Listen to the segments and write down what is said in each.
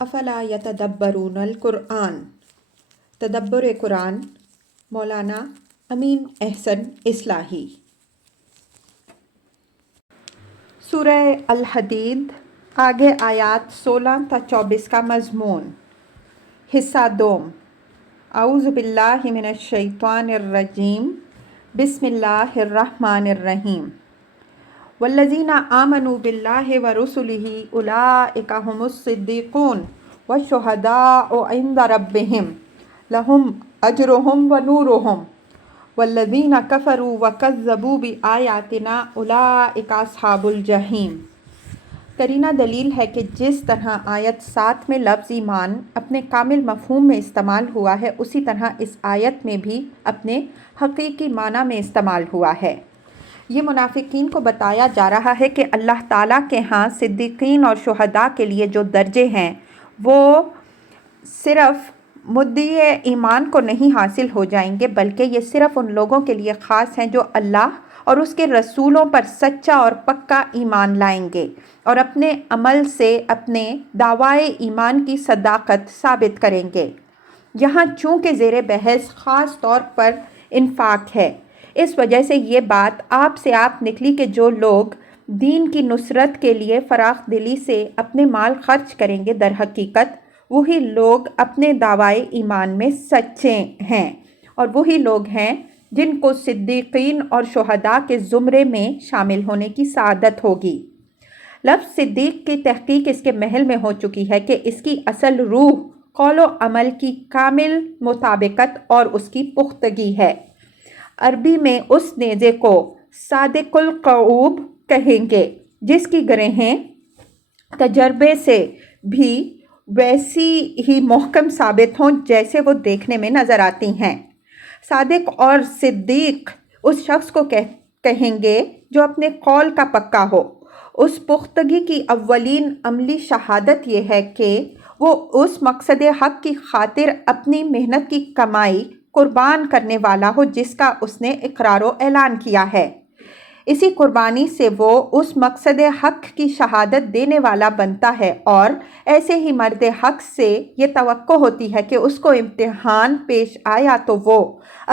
افلا یتدبرون القرآن، تدبر قرآن، مولانا امین احسن اصلاحی۔ سورہ الحدید، آگے آیات 16 تا 24 کا مضمون۔ حصہ دوم۔ اعوذ باللہ من الشیطان الرجیم، بسم اللہ الرحمن الرحیم۔ والذین آمنوا باللہ ورسلہ اولئک ھم الصدیقون والشہداء عند ربہم لہم اجرہم ونورہم والذین کفروا وکذبوا بآیاتنا اولئک اصحاب الجحیم۔ قرینہ دلیل ہے کہ جس طرح آیت 7 میں لفظ ایمان اپنے کامل مفہوم میں استعمال ہوا ہے، اسی طرح اس آیت میں بھی اپنے حقیقی معنی میں استعمال ہوا ہے۔ یہ منافقین کو بتایا جا رہا ہے کہ اللہ تعالیٰ کے ہاں صدیقین اور شہداء کے لیے جو درجے ہیں وہ صرف مدعی ایمان کو نہیں حاصل ہو جائیں گے، بلکہ یہ صرف ان لوگوں کے لیے خاص ہیں جو اللہ اور اس کے رسولوں پر سچا اور پکا ایمان لائیں گے اور اپنے عمل سے اپنے دعوی ایمان کی صداقت ثابت کریں گے۔ یہاں چونکہ زیر بحث خاص طور پر انفاق ہے، اس وجہ سے یہ بات آپ نکلی کہ جو لوگ دین کی نصرت کے لیے فراخ دلی سے اپنے مال خرچ کریں گے، در حقیقت وہی لوگ اپنے دعوی ایمان میں سچے ہیں، اور وہی لوگ ہیں جن کو صدیقین اور شہداء کے زمرے میں شامل ہونے کی سعادت ہوگی۔ لفظ صدیق کی تحقیق اس کے محل میں ہو چکی ہے کہ اس کی اصل روح قول و عمل کی کامل مطابقت اور اس کی پختگی ہے۔ عربی میں اس نیزے کو صادق القعوب کہیں گے جس کی گرہیں تجربے سے بھی ویسی ہی محکم ثابت ہوں جیسے وہ دیکھنے میں نظر آتی ہیں۔ صادق اور صدیق اس شخص کو کہیں گے جو اپنے قول کا پکا ہو۔ اس پختگی کی اولین عملی شہادت یہ ہے کہ وہ اس مقصد حق کی خاطر اپنی محنت کی کمائی قربان کرنے والا ہو جس کا اس نے اقرار و اعلان کیا ہے۔ اسی قربانی سے وہ اس مقصد حق کی شہادت دینے والا بنتا ہے، اور ایسے ہی مرد حق سے یہ توقع ہوتی ہے کہ اس کو امتحان پیش آیا تو وہ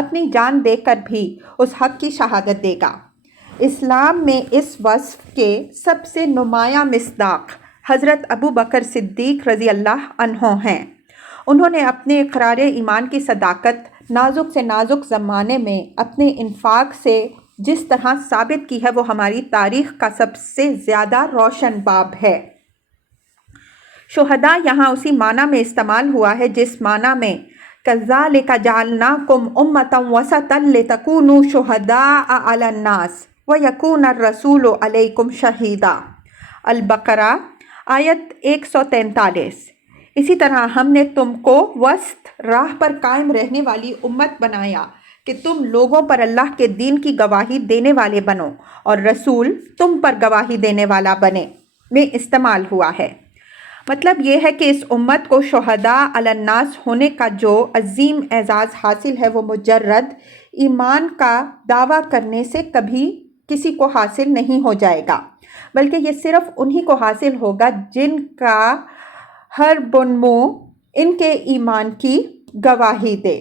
اپنی جان دے کر بھی اس حق کی شہادت دے گا۔ اسلام میں اس وصف کے سب سے نمایاں مصداق حضرت ابوبکر صدیق رضی اللہ عنہ ہیں۔ انہوں نے اپنے اقرار ایمان کی صداقت نازک سے نازک زمانے میں اپنے انفاق سے جس طرح ثابت کی ہے وہ ہماری تاریخ کا سب سے زیادہ روشن باب ہے۔ شہداء یہاں اسی معنی میں استعمال ہوا ہے جس معنی میں كَذَلِكَ جَعَلْنَاكُمْ أُمَّةً وَسَطًا لِتَكُونُوا شُهَدَاءَ عَلَى النَّاسِ وَيَكُونَ الرَّسُولُ عَلَيْكُمْ شَهِيدًا۔ البقرہ آیت 143۔ اسی طرح ہم نے تم کو وسط راہ پر قائم رہنے والی امت بنایا کہ تم لوگوں پر اللہ کے دین کی گواہی دینے والے بنو اور رسول تم پر گواہی دینے والا بنے میں استعمال ہوا ہے۔ مطلب یہ ہے کہ اس امت کو شہداء علی الناس ہونے کا جو عظیم اعزاز حاصل ہے وہ مجرد ایمان کا دعویٰ کرنے سے کبھی کسی کو حاصل نہیں ہو جائے گا، بلکہ یہ صرف انہی کو حاصل ہوگا جن کا ہر بن منہ ان کے ایمان کی گواہی دے۔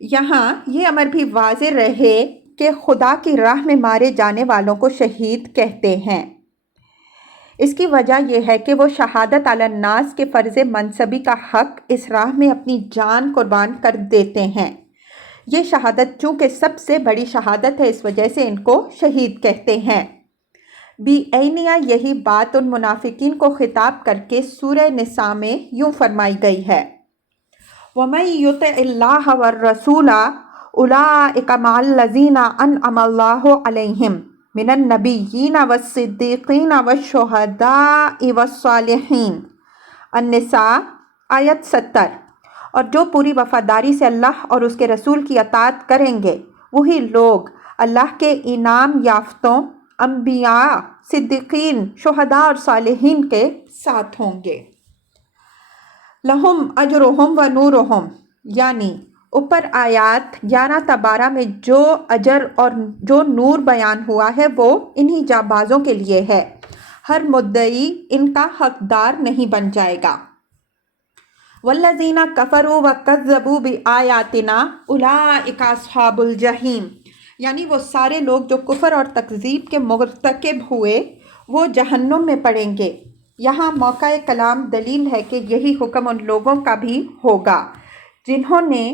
یہاں یہ امر بھی واضح رہے کہ خدا کی راہ میں مارے جانے والوں کو شہید کہتے ہیں۔ اس کی وجہ یہ ہے کہ وہ شہادت علی الناس کے فرض منصبی کا حق اس راہ میں اپنی جان قربان کر دیتے ہیں۔ یہ شہادت چونکہ سب سے بڑی شہادت ہے، اس وجہ سے ان کو شہید کہتے ہیں۔ بعینیہ یہی بات ان منافقین کو خطاب کر کے سورہ نساء میں یوں فرمائی گئی ہے: وَمَن يُطِعِ اللَّهَ وَالرَّسُولَ أُولَئِكَ مَعَ الَّذِينَ أَنْعَمَ اللَّهُ عَلَيْهِمْ مِنَ النَّبِيِّينَ وَالصِّدِّيقِينَ وَالشُّهَدَاءِ وَالصَّالِحِينَ۔ النساء آیت 70۔ اور جو پوری وفاداری سے اللہ اور اس کے رسول کی اطاعت کریں گے وہی لوگ اللہ کے انعام یافتوں انبیاء، صدیقین، شہداء اور صالحین کے ساتھ ہوں گے۔ لہم اجرہم و نورہم، یعنی اوپر آیات 11 تا 12 میں جو اجر اور جو نور بیان ہوا ہے وہ انہی جانبازوں کے لیے ہے۔ ہر مدعی ان کا حقدار نہیں بن جائے گا۔ والذین کفروا وکذبوا بآیاتنا اولئک اصحاب الجحیم، یعنی وہ سارے لوگ جو کفر اور تکذیب کے مرتکب ہوئے وہ جہنم میں پڑیں گے۔ یہاں موقع کلام دلیل ہے کہ یہی حکم ان لوگوں کا بھی ہوگا جنہوں نے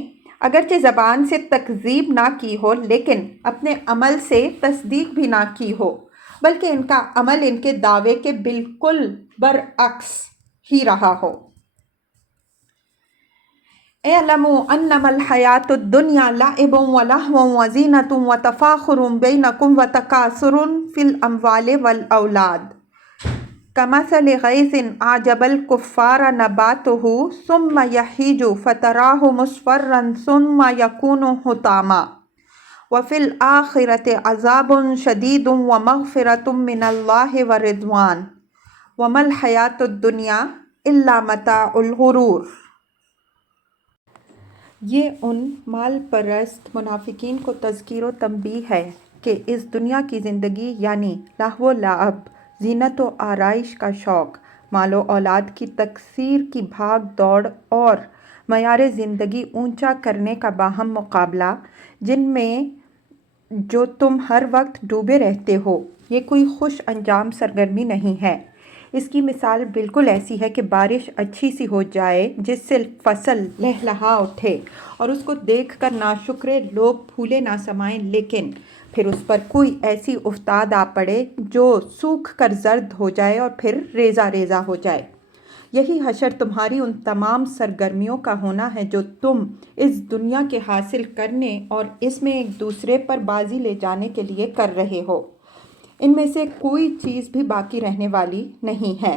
اگرچہ زبان سے تکذیب نہ کی ہو لیکن اپنے عمل سے تصدیق بھی نہ کی ہو، بلکہ ان کا عمل ان کے دعوے کے بالکل برعکس ہی رہا ہو۔ اعلموا انما الحیاۃ الدنیا لعب ولہو وزینۃ وتفاخر بینکم وتکاثر فی الاموال والاولاد کمثل غیث اعجب الکفار نباتہ ثم یہیج فتراہ مصفرا ثم یکون حطاما وفی الآخرۃ عذاب شدید ومغفرۃ من اللہ ورضوان وما الحیاۃ الدنیا الا متاع الغرور۔ یہ ان مال پرست منافقین کو تذکیر و تنبیہ ہے کہ اس دنیا کی زندگی یعنی لہو و لعب، زینت و آرائش کا شوق، مال و اولاد کی تکثیر کی بھاگ دوڑ اور معیار زندگی اونچا کرنے کا باہم مقابلہ، جن میں جو تم ہر وقت ڈوبے رہتے ہو، یہ کوئی خوش انجام سرگرمی نہیں ہے۔ اس کی مثال بالکل ایسی ہے کہ بارش اچھی سی ہو جائے جس سے فصل لہلہا اٹھے اور اس کو دیکھ کر ناشکرے لوگ پھولے نہ سمائیں، لیکن پھر اس پر کوئی ایسی افتاد آ پڑے جو سوکھ کر زرد ہو جائے اور پھر ریزہ ریزہ ہو جائے۔ یہی حشر تمہاری ان تمام سرگرمیوں کا ہونا ہے جو تم اس دنیا کے حاصل کرنے اور اس میں ایک دوسرے پر بازی لے جانے کے لیے کر رہے ہو۔ ان میں سے کوئی چیز بھی باقی رہنے والی نہیں ہے۔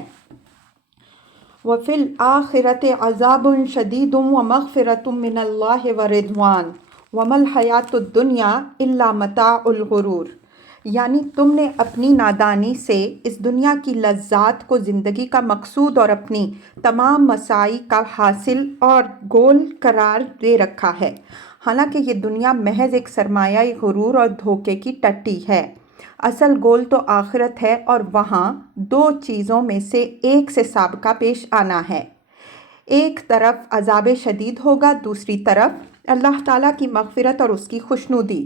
وَفِي الْآخِرَةِ عَذَابٌ شَدِيدٌ وَمَغْفِرَةٌ مِّنَ اللَّهِ وَرِضْوَانٌ وَمَا الْحَيَاةُ الدُّنْيَا إِلَّا مَتَاعُ الْغُرُورِ، یعنی تم نے اپنی نادانی سے اس دنیا کی لذات کو زندگی کا مقصود اور اپنی تمام مساعی کا حاصل اور گول قرار دے رکھا ہے، حالانکہ یہ دنیا محض ایک سرمایہ غرور اور دھوکے کی ٹٹی ہے۔ اصل گول تو آخرت ہے اور وہاں دو چیزوں میں سے ایک سے سابقہ پیش آنا ہے۔ ایک طرف عذاب شدید ہوگا، دوسری طرف اللہ تعالیٰ کی مغفرت اور اس کی خوشنودی۔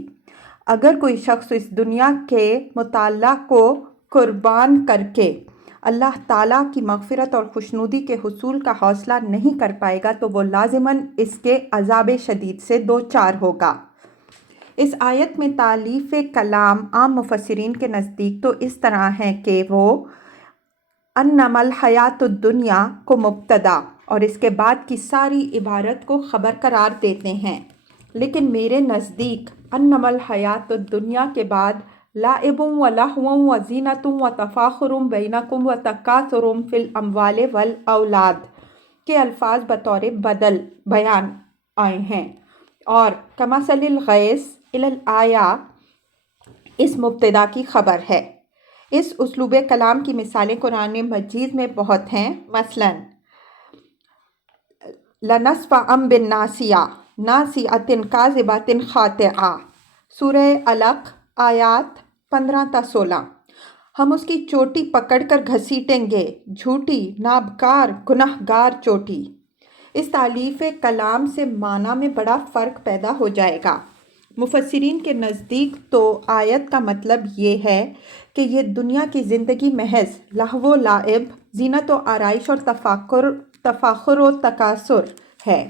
اگر کوئی شخص اس دنیا کے مطالعہ کو قربان کر کے اللہ تعالیٰ کی مغفرت اور خوشنودی کے حصول کا حوصلہ نہیں کر پائے گا تو وہ لازماً اس کے عذاب شدید سے دوچار ہوگا۔ اس آیت میں تالیف کلام عام مفسرین کے نزدیک تو اس طرح ہے کہ وہ انما الحیات الدنیا کو مبتدا اور اس کے بعد کی ساری عبارت کو خبر قرار دیتے ہیں، لیکن میرے نزدیک انما الحیات الدنیا کے بعد لعب ولہو وزینۃ وتفاخر بینکم وتکاثر فی الاموال والاولاد کے الفاظ بطور بدل بیان آئے ہیں، اور کمثل الغیث الآیہ اس مبتدا کی خبر ہے۔ اس اسلوب کلام کی مثالیں قرآن مجید میں بہت ہیں، مثلاً لَنَسْفَعًا بِالنَّاصِیَۃِ نَاصِیَةٍ کاذِبَةٍ خاطئہ، سورہ علق آیات 15 تا 16۔ ہم اس کی چوٹی پکڑ کر گھسیٹیں گے، جھوٹی، نابکار، گنہگار چوٹی۔ اس تالیف کلام سے معنی میں بڑا فرق پیدا ہو جائے گا۔ مفسرین کے نزدیک تو آیت کا مطلب یہ ہے کہ یہ دنیا کی زندگی محض لہو و لعب، زینت و آرائش اور تفاخر و تکاثر ہے۔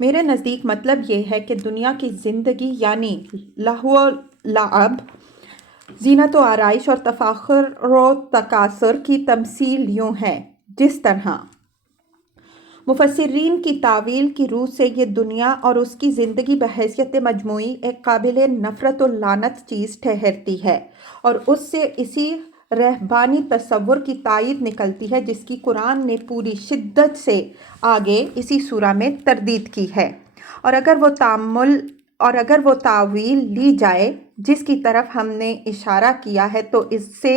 میرے نزدیک مطلب یہ ہے کہ دنیا کی زندگی یعنی لہو و لعب، زینت و آرائش اور تفاخر و تکاثر کی تمثیل یوں ہے جس طرح مفسرین کی تاویل کی روح سے یہ دنیا اور اس کی زندگی بحیثیت مجموعی ایک قابل نفرت و لعنت چیز ٹھہرتی ہے، اور اس سے اسی رہبانی تصور کی تائید نکلتی ہے جس کی قرآن نے پوری شدت سے آگے اسی سورہ میں تردید کی ہے، اور اگر وہ تاویل لی جائے جس کی طرف ہم نے اشارہ کیا ہے تو اس سے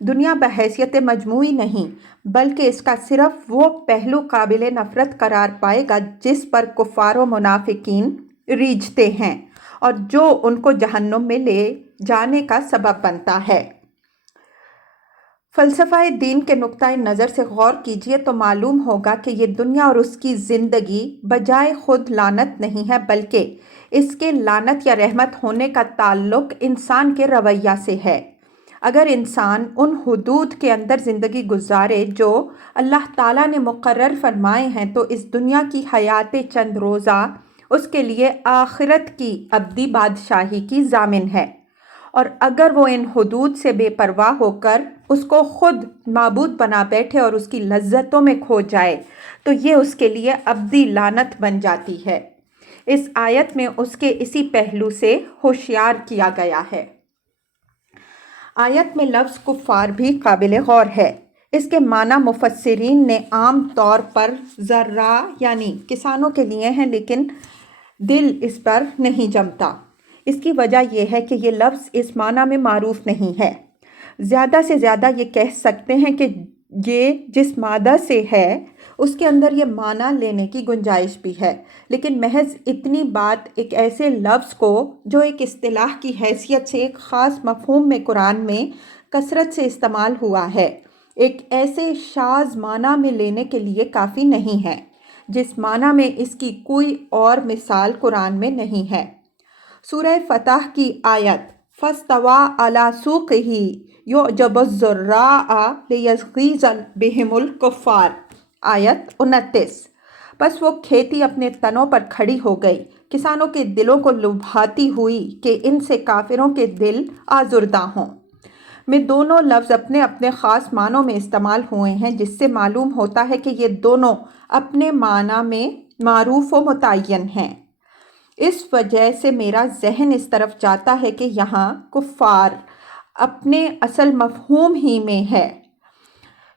دنیا بحیثیت مجموعی نہیں بلکہ اس کا صرف وہ پہلو قابل نفرت قرار پائے گا جس پر کفار و منافقین ریجھتے ہیں اور جو ان کو جہنم میں لے جانے کا سبب بنتا ہے۔ فلسفہ دین کے نقطۂ نظر سے غور کیجیے تو معلوم ہوگا کہ یہ دنیا اور اس کی زندگی بجائے خود لعنت نہیں ہے، بلکہ اس کے لعنت یا رحمت ہونے کا تعلق انسان کے رویہ سے ہے۔ اگر انسان ان حدود کے اندر زندگی گزارے جو اللہ تعالیٰ نے مقرر فرمائے ہیں تو اس دنیا کی حیات چند روزہ اس کے لیے آخرت کی ابدی بادشاہی کی ضامن ہے، اور اگر وہ ان حدود سے بے پرواہ ہو کر اس کو خود معبود بنا بیٹھے اور اس کی لذتوں میں کھو جائے تو یہ اس کے لیے ابدی لعنت بن جاتی ہے۔ اس آیت میں اس کے اسی پہلو سے ہوشیار کیا گیا ہے۔ آیت میں لفظ کفار بھی قابل غور ہے۔ اس کے معنی مفسرین نے عام طور پر زراع یعنی کسانوں کے لیے ہیں، لیکن دل اس پر نہیں جمتا۔ اس کی وجہ یہ ہے کہ یہ لفظ اس معنی میں معروف نہیں ہے۔ زیادہ سے زیادہ یہ کہہ سکتے ہیں کہ یہ جس مادہ سے ہے اس کے اندر یہ معنی لینے کی گنجائش بھی ہے، لیکن محض اتنی بات ایک ایسے لفظ کو جو ایک اصطلاح کی حیثیت سے ایک خاص مفہوم میں قرآن میں کثرت سے استعمال ہوا ہے، ایک ایسے شاذ معنی میں لینے کے لیے کافی نہیں ہے جس معنی میں اس کی کوئی اور مثال قرآن میں نہیں ہے۔ سورہ فتح کی آیت فَاسْتَوَىٰ عَلَىٰ سُوقِهِ يُعْجِبُ الزُّرَّاعَ لِيَغِيظَ بِهِمُ الْكُفَّارَ آیت 29۔ بس وہ کھیتی اپنے تنوں پر کھڑی ہو گئی، کسانوں کے دلوں کو لبھاتی ہوئی کہ ان سے کافروں کے دل آزردہ ہوں۔ میں دونوں لفظ اپنے اپنے خاص معنوں میں استعمال ہوئے ہیں، جس سے معلوم ہوتا ہے کہ یہ دونوں اپنے معنی میں معروف و متعین ہیں۔ اس وجہ سے میرا ذہن اس طرف جاتا ہے کہ یہاں کفار اپنے اصل مفہوم ہی میں ہے،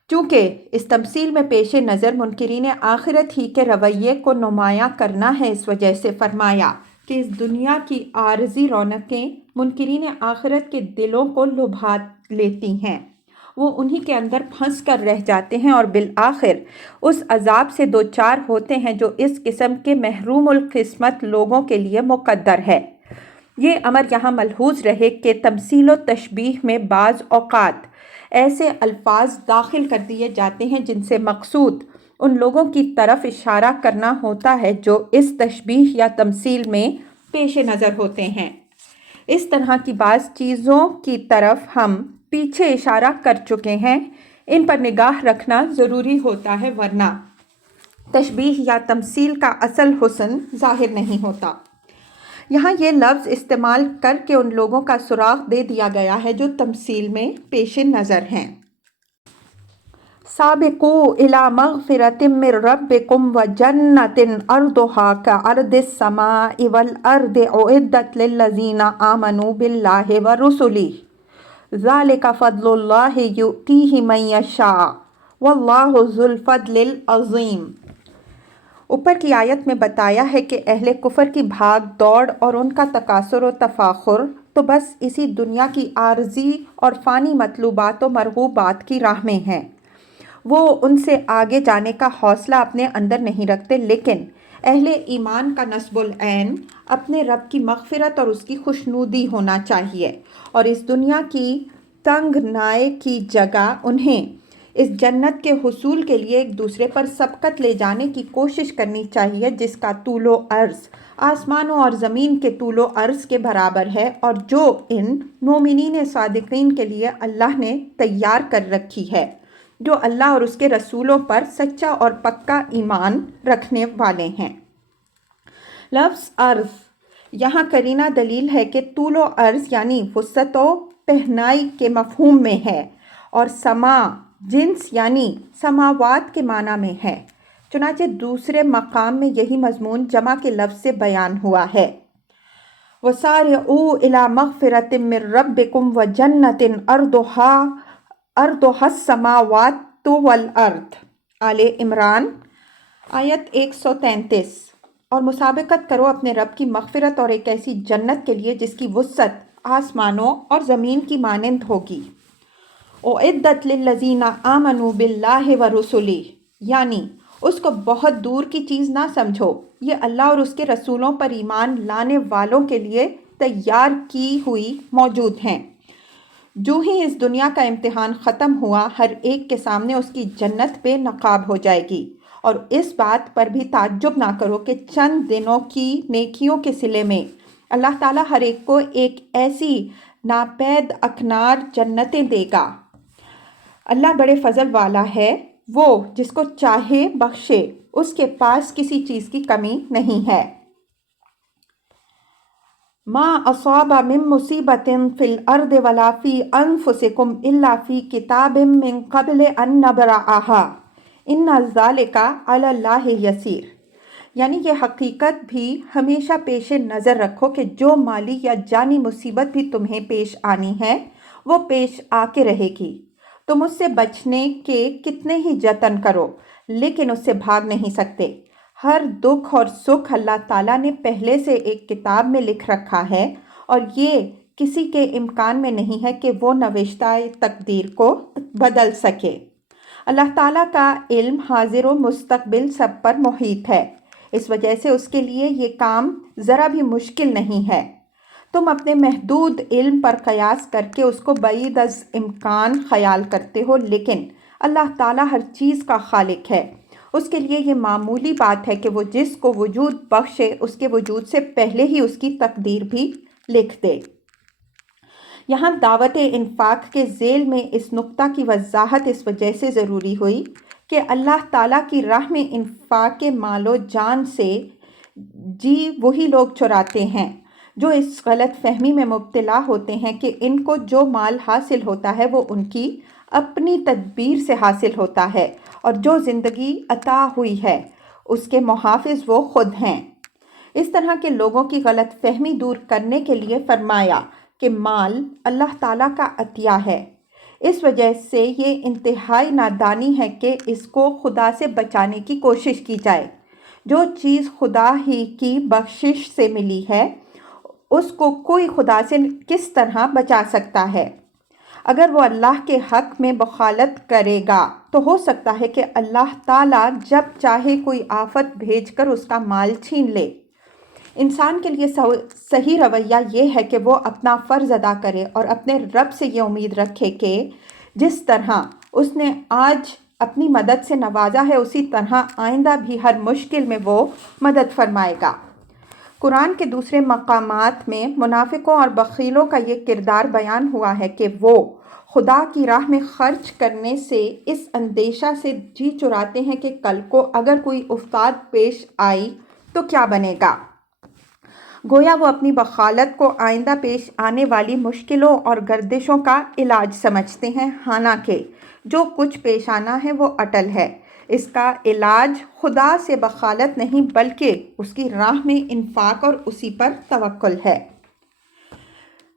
چونکہ اس تمثیل میں پیش نظر منکرین آخرت ہی کے رویے کو نمایاں کرنا ہے۔ اس وجہ سے فرمایا کہ اس دنیا کی عارضی رونقیں منکرین آخرت کے دلوں کو لبھا لیتی ہیں، وہ انہی کے اندر پھنس کر رہ جاتے ہیں اور بالآخر اس عذاب سے دوچار ہوتے ہیں جو اس قسم کے محروم القسمت لوگوں کے لیے مقدر ہے۔ یہ امر یہاں ملحوظ رہے کہ تمثیل و تشبیہ میں بعض اوقات ایسے الفاظ داخل کر دیے جاتے ہیں جن سے مقصود ان لوگوں کی طرف اشارہ کرنا ہوتا ہے جو اس تشبیہ یا تمثیل میں پیش نظر ہوتے ہیں۔ اس طرح کی بعض چیزوں کی طرف ہم پیچھے اشارہ کر چکے ہیں، ان پر نگاہ رکھنا ضروری ہوتا ہے، ورنہ تشبیہ یا تمثیل کا اصل حسن ظاہر نہیں ہوتا۔ یہاں یہ لفظ استعمال کر کے ان لوگوں کا سراغ دے دیا گیا ہے جو تمثیل میں پیش نظر ہیں۔ سابقوا الی مغفرۃ من ربکم وجنۃ عرضھا کعرض السماء والارض اعدت للذین آمنوا باللہ ورسلہ ذلک فضل اللہ یؤتیہ من یشاء واللہ ذو الفضل العظیم۔ اوپر کی آیت میں بتایا ہے کہ اہل کفر کی بھاگ دوڑ اور ان کا تکاثر و تفاخر تو بس اسی دنیا کی عارضی اور فانی مطلوبات و مرغوبات کی راہ میں ہیں۔ وہ ان سے آگے جانے کا حوصلہ اپنے اندر نہیں رکھتے، لیکن اہل ایمان کا نصب العین اپنے رب کی مغفرت اور اس کی خوشنودی ہونا چاہیے، اور اس دنیا کی تنگ نائے کی جگہ انہیں اس جنت کے حصول کے لیے ایک دوسرے پر سبقت لے جانے کی کوشش کرنی چاہیے، جس کا طول و عرض آسمانوں اور زمین کے طول و عرض کے برابر ہے، اور جو ان مومنین صادقین کے لیے اللہ نے تیار کر رکھی ہے جو اللہ اور اس کے رسولوں پر سچا اور پکا ایمان رکھنے والے ہیں۔ لفظ عرض یہاں قرینہ دلیل ہے کہ طول و عرض یعنی وسعت و پہنائی کے مفہوم میں ہے، اور سما جنس یعنی سماوات کے معنی میں ہے۔ چنانچہ دوسرے مقام میں یہی مضمون جمع کے لفظ سے بیان ہوا ہے۔ وَسَارِعُوا إِلَىٰ مَغْفِرَةٍ مِّن رَّبِّكُمْ وَجَنَّةٍ عَرْضُهَا السَّمَاوَاتُ وَالْأَرْضُ آل عمران آیت 133۔ اور مسابقت کرو اپنے رب کی مغفرت اور ایک ایسی جنت کے لیے جس کی وسعت آسمانوں اور زمین کی مانند ہوگی۔ اعدت للذین آمنوا باللہ ورسلہ یعنی اس کو بہت دور کی چیز نہ سمجھو، یہ اللہ اور اس کے رسولوں پر ایمان لانے والوں کے لیے تیار کی ہوئی موجود ہیں۔ جو ہی اس دنیا کا امتحان ختم ہوا، ہر ایک کے سامنے اس کی جنت بے نقاب ہو جائے گی۔ اور اس بات پر بھی تعجب نہ کرو کہ چند دنوں کی نیکیوں کے صلے میں اللہ تعالیٰ ہر ایک کو ایک ایسی ناپید اکنار جنتیں دے گا۔ اللہ بڑے فضل والا ہے، وہ جس کو چاہے بخشے، اس کے پاس کسی چیز کی کمی نہیں ہے۔ ما اصاب من مصیبت فی الارض ولا فی انفسکم الا فی کتاب من قبل ان نبرأها ان ذلک علی اللہ یسیر۔ یعنی یہ حقیقت بھی ہمیشہ پیش نظر رکھو کہ جو مالی یا جانی مصیبت بھی تمہیں پیش آنی ہے وہ پیش آ کے رہے گی۔ تم اس سے بچنے کے کتنے ہی جتن کرو لیکن اس سے بھاگ نہیں سکتے۔ ہر دکھ اور سکھ اللہ تعالیٰ نے پہلے سے ایک کتاب میں لکھ رکھا ہے، اور یہ کسی کے امکان میں نہیں ہے کہ وہ نوشتہ تقدیر کو بدل سکے۔ اللہ تعالیٰ کا علم حاضر و مستقبل سب پر محیط ہے، اس وجہ سے اس کے لیے یہ کام ذرا بھی مشکل نہیں ہے۔ تم اپنے محدود علم پر قیاس کر کے اس کو بعید از امکان خیال کرتے ہو، لیکن اللہ تعالیٰ ہر چیز کا خالق ہے۔ اس کے لیے یہ معمولی بات ہے کہ وہ جس کو وجود بخشے اس کے وجود سے پہلے ہی اس کی تقدیر بھی لکھ دے۔ یہاں دعوت انفاق کے ذیل میں اس نقطہ کی وضاحت اس وجہ سے ضروری ہوئی کہ اللہ تعالیٰ کی راہ میں انفاق کے مال و جان سے جی وہی لوگ چراتے ہیں جو اس غلط فہمی میں مبتلا ہوتے ہیں کہ ان کو جو مال حاصل ہوتا ہے وہ ان کی اپنی تدبیر سے حاصل ہوتا ہے، اور جو زندگی عطا ہوئی ہے اس کے محافظ وہ خود ہیں۔ اس طرح کے لوگوں کی غلط فہمی دور کرنے کے لیے فرمایا کہ مال اللہ تعالیٰ کا عطیہ ہے، اس وجہ سے یہ انتہائی نادانی ہے کہ اس کو خدا سے بچانے کی کوشش کی جائے۔ جو چیز خدا ہی کی بخشش سے ملی ہے اس کو کوئی خدا سے کس طرح بچا سکتا ہے؟ اگر وہ اللہ کے حق میں بخالت کرے گا تو ہو سکتا ہے کہ اللہ تعالیٰ جب چاہے کوئی آفت بھیج کر اس کا مال چھین لے۔ انسان کے لیے صحیح رویہ یہ ہے کہ وہ اپنا فرض ادا کرے اور اپنے رب سے یہ امید رکھے کہ جس طرح اس نے آج اپنی مدد سے نوازا ہے اسی طرح آئندہ بھی ہر مشکل میں وہ مدد فرمائے گا۔ قرآن کے دوسرے مقامات میں منافقوں اور بخیلوں کا یہ کردار بیان ہوا ہے کہ وہ خدا کی راہ میں خرچ کرنے سے اس اندیشہ سے جی چراتے ہیں کہ کل کو اگر کوئی افتاد پیش آئی تو کیا بنے گا۔ گویا وہ اپنی بخالت کو آئندہ پیش آنے والی مشکلوں اور گردشوں کا علاج سمجھتے ہیں، حالانکہ جو کچھ پیش آنا ہے وہ اٹل ہے۔ اس کا علاج خدا سے بخالت نہیں بلکہ اس کی راہ میں انفاق اور اسی پر توکل ہے۔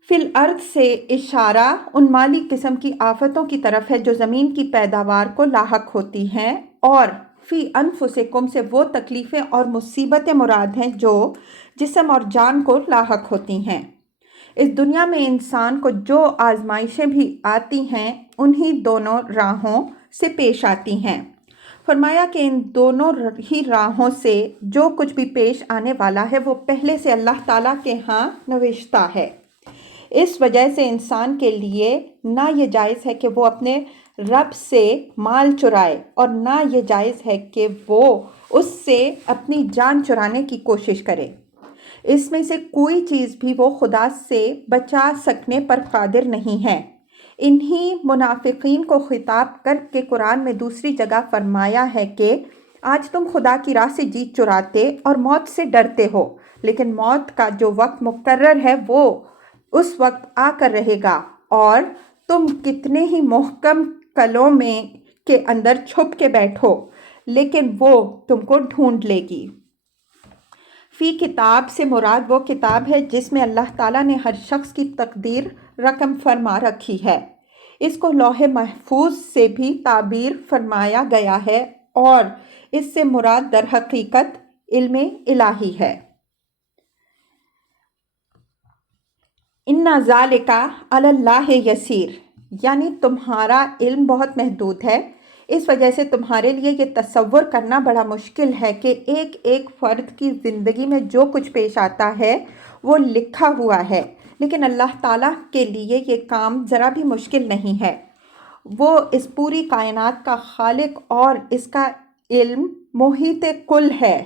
فی الارض سے اشارہ ان مالی قسم کی آفتوں کی طرف ہے جو زمین کی پیداوار کو لاحق ہوتی ہیں، اور فی انفسکم سے وہ تکلیفیں اور مصیبتیں مراد ہیں جو جسم اور جان کو لاحق ہوتی ہیں۔ اس دنیا میں انسان کو جو آزمائشیں بھی آتی ہیں انہی دونوں راہوں سے پیش آتی ہیں۔ فرمایا کہ ان دونوں ہی راہوں سے جو کچھ بھی پیش آنے والا ہے وہ پہلے سے اللہ تعالیٰ کے ہاں نوشتہ ہے۔ اس وجہ سے انسان کے لیے نہ یہ جائز ہے کہ وہ اپنے رب سے مال چرائے، اور نہ یہ جائز ہے کہ وہ اس سے اپنی جان چرانے کی کوشش کرے۔ اس میں سے کوئی چیز بھی وہ خدا سے بچا سکنے پر قادر نہیں ہے۔ انہی منافقین کو خطاب کر کے قرآن میں دوسری جگہ فرمایا ہے کہ آج تم خدا کی راہ سے جی چراتے اور موت سے ڈرتے ہو، لیکن موت کا جو وقت مقرر ہے وہ اس وقت آ کر رہے گا، اور تم کتنے ہی محکم کلوں میں کے اندر چھپ کے بیٹھو لیکن وہ تم کو ڈھونڈ لے گی۔ فی کتاب سے مراد وہ کتاب ہے جس میں اللہ تعالیٰ نے ہر شخص کی تقدیر رقم فرما رکھی ہے۔ اس کو لوح محفوظ سے بھی تعبیر فرمایا گیا ہے، اور اس سے مراد در حقیقت علم الہی ہے۔ ان ذالک علی اللہ یسیر، یعنی تمہارا علم بہت محدود ہے، اس وجہ سے تمہارے لیے یہ تصور کرنا بڑا مشکل ہے کہ ایک ایک فرد کی زندگی میں جو کچھ پیش آتا ہے وہ لکھا ہوا ہے، لیکن اللہ تعالیٰ کے لیے یہ کام ذرا بھی مشکل نہیں ہے۔ وہ اس پوری کائنات کا خالق اور اس کا علم محیط کل ہے۔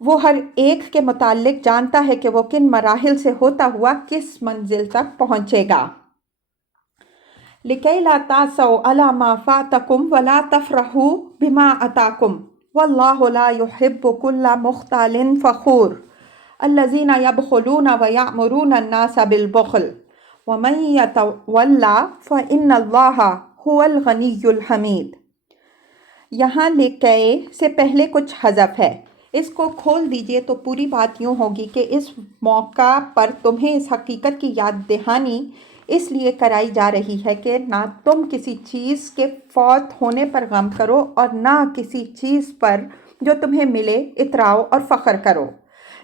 وہ ہر ایک کے متعلق جانتا ہے کہ وہ کن مراحل سے ہوتا ہوا کس منزل تک پہنچے گا۔ لِكَيْ لَا تَعْسَوْا عَلَى مَا فَاتَكُمْ وَلَا تَفْرَحُوا بِمَا أَتَاكُمْ وَاللَّهُ لَا يُحِبُّ كُلَّ مُخْتَالٍ فَخُورٍ الَّذِينَ يَبْخُلُونَ وَيَأْمُرُونَ النَّاسَ بِالْبُخْلِ وَمَن يَتَوَلَّ فَإِنَّ اللَّهَ هُوَ الْغَنِيُّ الْحَمِيدُ۔ یہاں لِكَيْ سے پہلے کچھ حذف ہے، اس کو کھول دیجئے تو پوری بات یوں ہوگی کہ اس موقع پر تمہیں اس حقیقت کی یاد دہانی اس لیے کرائی جا رہی ہے کہ نہ تم کسی چیز کے فوت ہونے پر غم کرو اور نہ کسی چیز پر جو تمہیں ملے اتراؤ اور فخر کرو،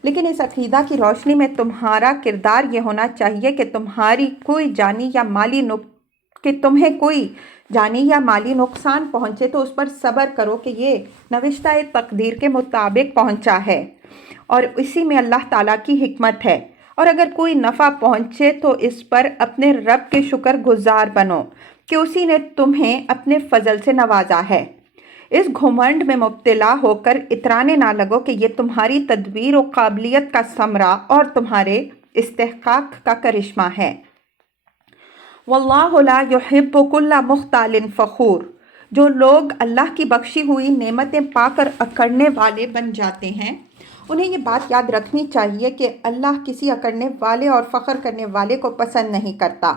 لیکن اس عقیدہ کی روشنی میں تمہارا کردار یہ ہونا چاہیے کہ تمہیں کوئی جانی یا مالی نقصان پہنچے تو اس پر صبر کرو کہ یہ نوشتہ تقدیر کے مطابق پہنچا ہے اور اسی میں اللہ تعالیٰ کی حکمت ہے، اور اگر کوئی نفع پہنچے تو اس پر اپنے رب کے شکر گزار بنو کہ اسی نے تمہیں اپنے فضل سے نوازا ہے۔ اس گھمنڈ میں مبتلا ہو کر اترانے نہ لگو کہ یہ تمہاری تدبیر و قابلیت کا ثمرہ اور تمہارے استحقاق کا کرشمہ ہے۔ وَاللَّهُ لَا يُحِبُّ كُلَّ مُخْتَالٍ فَخُورٍ، جو لوگ اللہ کی بخشی ہوئی نعمتیں پا کر اکڑنے والے بن جاتے ہیں، انہیں یہ بات یاد رکھنی چاہیے کہ اللہ کسی اکڑنے والے اور فخر کرنے والے کو پسند نہیں کرتا۔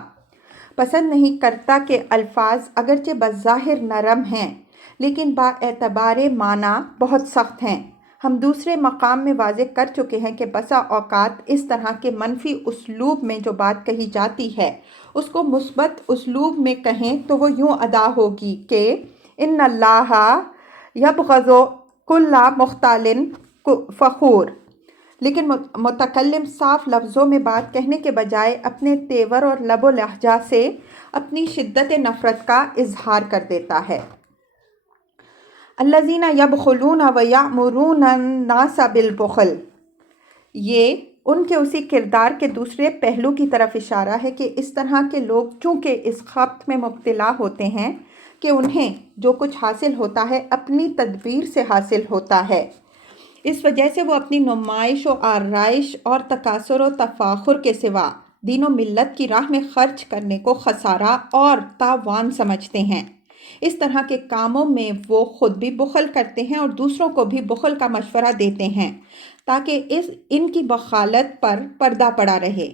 پسند نہیں کرتا کہ الفاظ اگرچہ بظاہر نرم ہیں لیکن با اعتبار معنی بہت سخت ہیں۔ ہم دوسرے مقام میں واضح کر چکے ہیں کہ بسا اوقات اس طرح کے منفی اسلوب میں جو بات کہی جاتی ہے اس کو مثبت اسلوب میں کہیں تو وہ یوں ادا ہوگی کہ ان اللہ یبغض کل مختال فخور، لیکن متکلم صاف لفظوں میں بات کہنے کے بجائے اپنے تیور اور لب و لہجہ سے اپنی شدت نفرت کا اظہار کر دیتا ہے۔ الذین یبخلون ویأمرون الناس بالبخل، یہ ان کے اسی کردار کے دوسرے پہلو کی طرف اشارہ ہے کہ اس طرح کے لوگ چونکہ اس خبط میں مبتلا ہوتے ہیں کہ انہیں جو کچھ حاصل ہوتا ہے اپنی تدبیر سے حاصل ہوتا ہے، اس وجہ سے وہ اپنی نمائش و آرائش اور تکاثر و تفاخر کے سوا دین و ملت کی راہ میں خرچ کرنے کو خسارہ اور تاوان سمجھتے ہیں۔ اس طرح کے کاموں میں وہ خود بھی بخل کرتے ہیں اور دوسروں کو بھی بخل کا مشورہ دیتے ہیں تاکہ ان کی بخالت پر پردہ پڑا رہے۔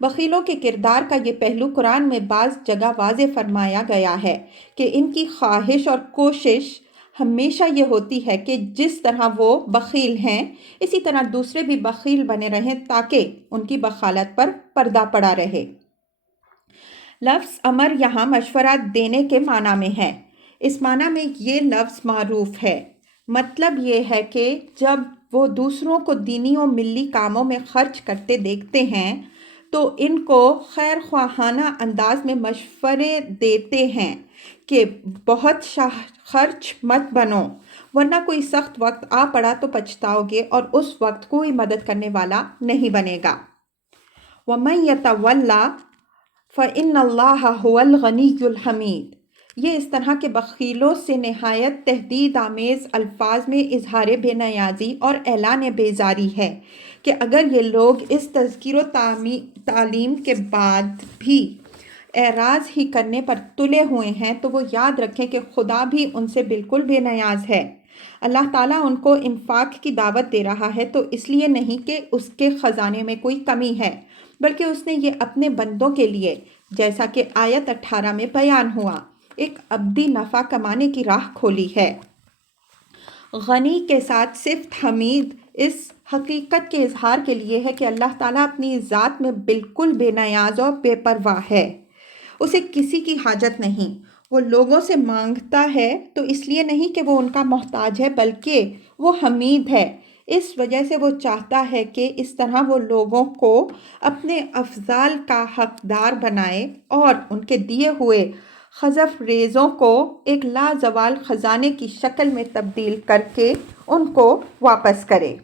بخیلوں کے کردار کا یہ پہلو قرآن میں بعض جگہ واضح فرمایا گیا ہے کہ ان کی خواہش اور کوشش ہمیشہ یہ ہوتی ہے کہ جس طرح وہ بخیل ہیں اسی طرح دوسرے بھی بخیل بنے رہیں تاکہ ان کی بخالت پر پردہ پڑا رہے۔ لفظ امر یہاں مشورہ دینے کے معنی میں ہے۔ اس معنی میں یہ لفظ معروف ہے، مطلب یہ ہے کہ جب وہ دوسروں کو دینی و ملی کاموں میں خرچ کرتے دیکھتے ہیں تو ان کو خیر خواہانہ انداز میں مشورے دیتے ہیں کہ بہت خرچ مت بنو ورنہ کوئی سخت وقت آ پڑا تو پچھتاؤ گے اور اس وقت کوئی مدد کرنے والا نہیں بنے گا۔ وَمَن يَتَوَلَّ فَإِنَّ اللَّهَ هُوَ الْغَنِيُّ الْحَمِيدُ، یہ اس طرح کے بخیلوں سے نہایت تہدید آمیز الفاظ میں اظہار بے نیازی اور اعلان بیزاری ہے کہ اگر یہ لوگ اس تذکیر و تعلیم کے بعد بھی اعراض ہی کرنے پر تلے ہوئے ہیں تو وہ یاد رکھیں کہ خدا بھی ان سے بالکل بے نیاز ہے۔ اللہ تعالیٰ ان کو انفاق کی دعوت دے رہا ہے تو اس لیے نہیں کہ اس کے خزانے میں کوئی کمی ہے، بلکہ اس نے یہ اپنے بندوں کے لیے، جیسا کہ آیت 18 میں بیان ہوا، ایک ابدی نفع کمانے کی راہ کھولی ہے۔ غنی کے ساتھ صفت حمید اس حقیقت کے اظہار کے لیے ہے کہ اللہ تعالیٰ اپنی ذات میں بالکل بے نیاز اور بے پرواہ ہے، اسے کسی کی حاجت نہیں۔ وہ لوگوں سے مانگتا ہے تو اس لیے نہیں کہ وہ ان کا محتاج ہے بلکہ وہ حمید ہے، اس وجہ سے وہ چاہتا ہے کہ اس طرح وہ لوگوں کو اپنے افضال کا حقدار بنائے اور ان کے دیے ہوئے خزف ریزوں کو ایک لازوال خزانے کی شکل میں تبدیل کر کے ان کو واپس کرے۔